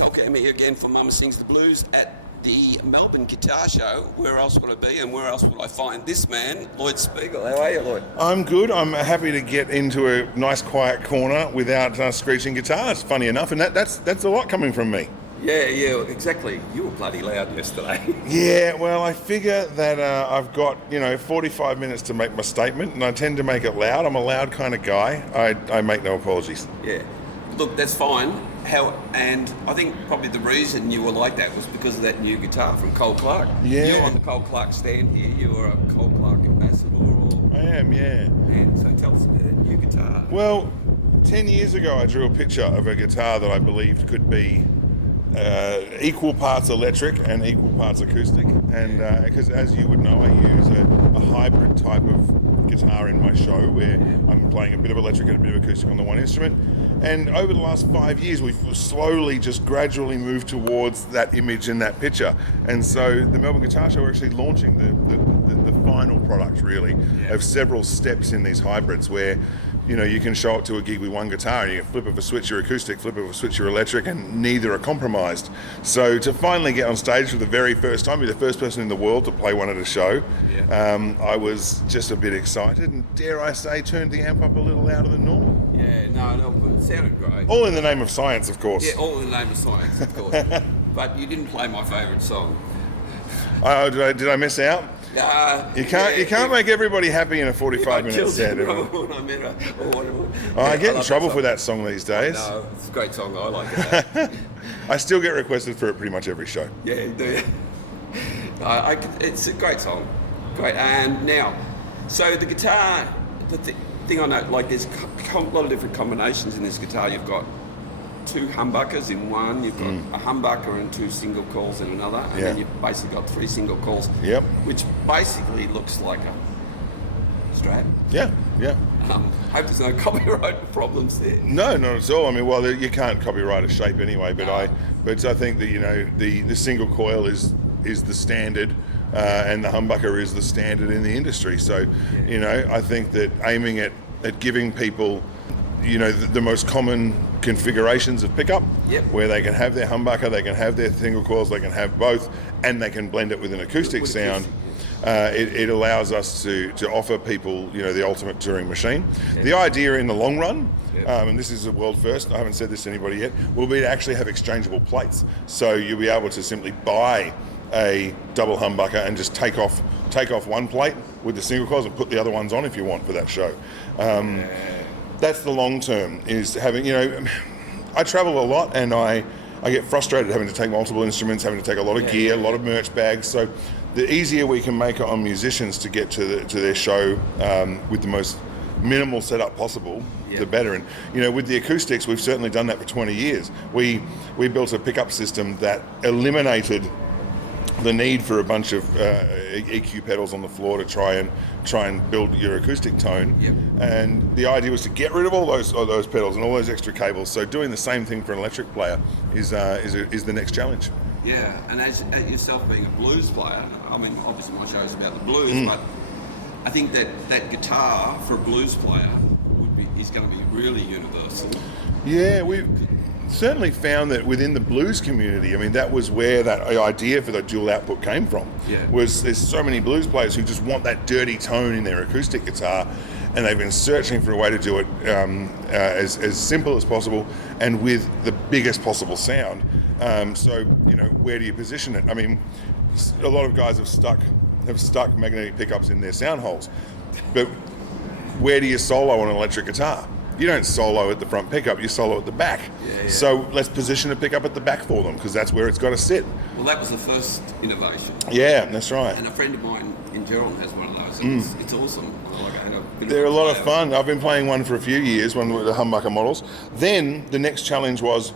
Colcam here again for Mama Sings the Blues at the Melbourne Guitar Show. Where else would I be and where else would I find this man, Lloyd Spiegel? How are you, Lloyd? I'm good. I'm happy to get into a nice quiet corner without screeching guitars, funny enough, and that's a lot coming from me. Yeah, exactly. You were bloody loud yesterday. Yeah, well, I figure that I've got, 45 minutes to make my statement, and I tend to make it loud. I'm a loud kind of guy. I make no apologies. Yeah. Look, that's fine. And I think probably the reason you were like that was because of that new guitar from Cole Clark. Yeah. You're on the Cole Clark stand here. You are a Cole Clark ambassador, or I am, yeah. And so tell us about that new guitar. Well, 10 years ago, I drew a picture of a guitar that I believed could be equal parts electric and equal parts acoustic. And because, as you would know, I use a hybrid type of guitar in my show where I'm playing a bit of electric and a bit of acoustic on the one instrument. And over the last 5 years, we've slowly, just gradually moved towards that image and that picture. And so the Melbourne Guitar Show, we're actually launching the final product, really, of several steps in these hybrids where, you can show up to a gig with one guitar and you can flip of a switch your acoustic, flip of a switch your electric, and neither are compromised. So to finally get on stage for the very first time, be the first person in the world to play one at a show, I was just a bit excited and, dare I say, turned the amp up a little louder than normal. Yeah, no, but it sounded great. All in the name of science, of course. Yeah, all in the name of science, of course. But you didn't play my favourite song. Did I miss out? You can't make everybody happy in a 45-minute set. I get in trouble for that song these days. No, it's a great song. I like it. I still get requested for it pretty much every show. Yeah, do you? It's a great song. Great. And now, so the guitar, the thing I know, like there's a lot of different combinations in this guitar. You've got two humbuckers in one, you've got a humbucker and two single coils in another, and then you've basically got three single coils, which basically looks like a Strat. Yeah. Hope there's no copyright problems there. No, not at all. I mean, well, you can't copyright a shape anyway, but I think that the single coil is the standard, and the humbucker is the standard in the industry. So, I think that aiming at giving people the most common configurations of pickup, where they can have their humbucker, they can have their single coils, they can have both, and they can blend it with an acoustic sound. It allows us to offer people the ultimate touring machine. The idea in the long run, and this is a world first, I haven't said this to anybody yet, will be to actually have exchangeable plates. So you'll be able to simply buy a double humbucker and just take off one plate with the single coils and put the other ones on if you want for that show. That's the long term, is having, I travel a lot and I get frustrated having to take multiple instruments, having to take a lot of gear, a lot of merch bags. So the easier we can make it on musicians to get to their show with the most minimal setup possible, the better. And with the acoustics, we've certainly done that for 20 years. We built a pickup system that eliminated the need for a bunch of EQ pedals on the floor to try and build your acoustic tone. And the idea was to get rid of all those pedals and all those extra cables. So doing the same thing for an electric player is the next challenge. Yeah, and as yourself being a blues player, I mean, obviously my show is about the blues, but I think that guitar for a blues player is going to be really universal. Yeah, we certainly found that within the blues community, I mean, that was where that idea for the dual output came from. Was there's so many blues players who just want that dirty tone in their acoustic guitar, and they've been searching for a way to do it as simple as possible and with the biggest possible sound. So where do you position it? I mean, a lot of guys have stuck magnetic pickups in their sound holes, but where do you solo on an electric guitar? You don't solo at the front pickup, you solo at the back. So let's position a pickup at the back for them, because that's where it's got to sit. Well, that was the first innovation. Yeah, that's right. And a friend of mine in Gerald has one of those, and it's awesome. They're a lot of fun. I've been playing one for a few years, one with the humbucker models. Then the next challenge was,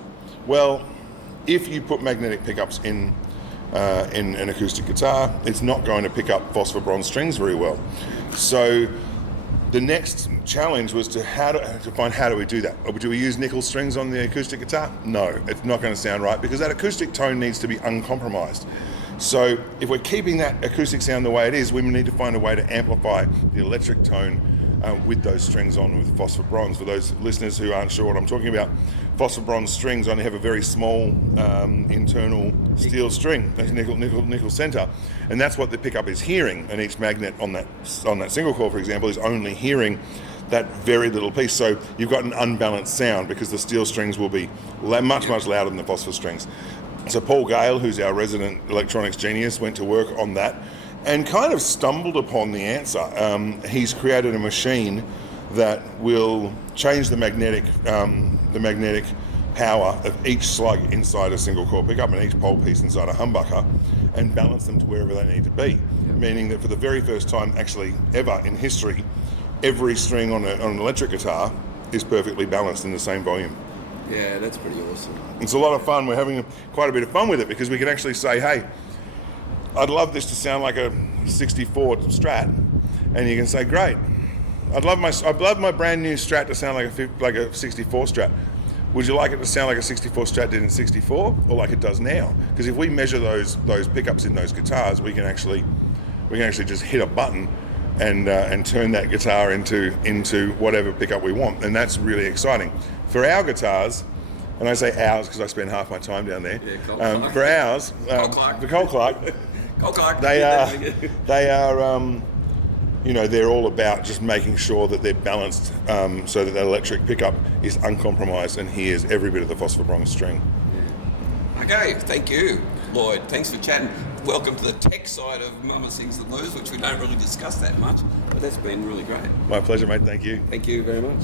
well, if you put magnetic pickups in an acoustic guitar, it's not going to pick up phosphor bronze strings very well. So the next challenge was to find how do we do that. Do we use nickel strings on the acoustic guitar? No, it's not going to sound right, because that acoustic tone needs to be uncompromised. So if we're keeping that acoustic sound the way it is, we need to find a way to amplify the electric tone with those strings on with phosphor bronze. For those listeners who aren't sure what I'm talking about, phosphor bronze strings only have a very small internal steel string, that's nickel center, and that's what the pickup is hearing. And each magnet on that single coil, for example, is only hearing that very little piece. So you've got an unbalanced sound because the steel strings will be much louder than the phosphor strings. So Paul Gale, who's our resident electronics genius, went to work on that and kind of stumbled upon the answer. He's created a machine that will change the magnetic power of each slug inside a single coil pickup and each pole piece inside a humbucker and balance them to wherever they need to be. Meaning that for the very first time, actually ever in history, every string on an electric guitar is perfectly balanced in the same volume. Yeah, that's pretty awesome. It's a lot of fun. We're having quite a bit of fun with it because we can actually say, hey, I'd love this to sound like a 64 Strat, and you can say, great. I'd love my brand new Strat to sound like a 64 Strat. Would you like it to sound like a 64 Strat did in 64, or like it does now? Because if we measure those pickups in those guitars, we can actually just hit a button and turn that guitar into whatever pickup we want, and that's really exciting. For our guitars, and I say ours because I spend half my time down there. Yeah, for ours, for Cole Clark. They are, they're all about just making sure that they're balanced so that the electric pickup is uncompromised and hears every bit of the phosphor bronze string. Yeah. Okay, thank you, Lloyd. Thanks for chatting. Welcome to the tech side of Mama Sings the Blues, which we don't really discuss that much, but that's been really great. My pleasure, mate. Thank you. Thank you very much.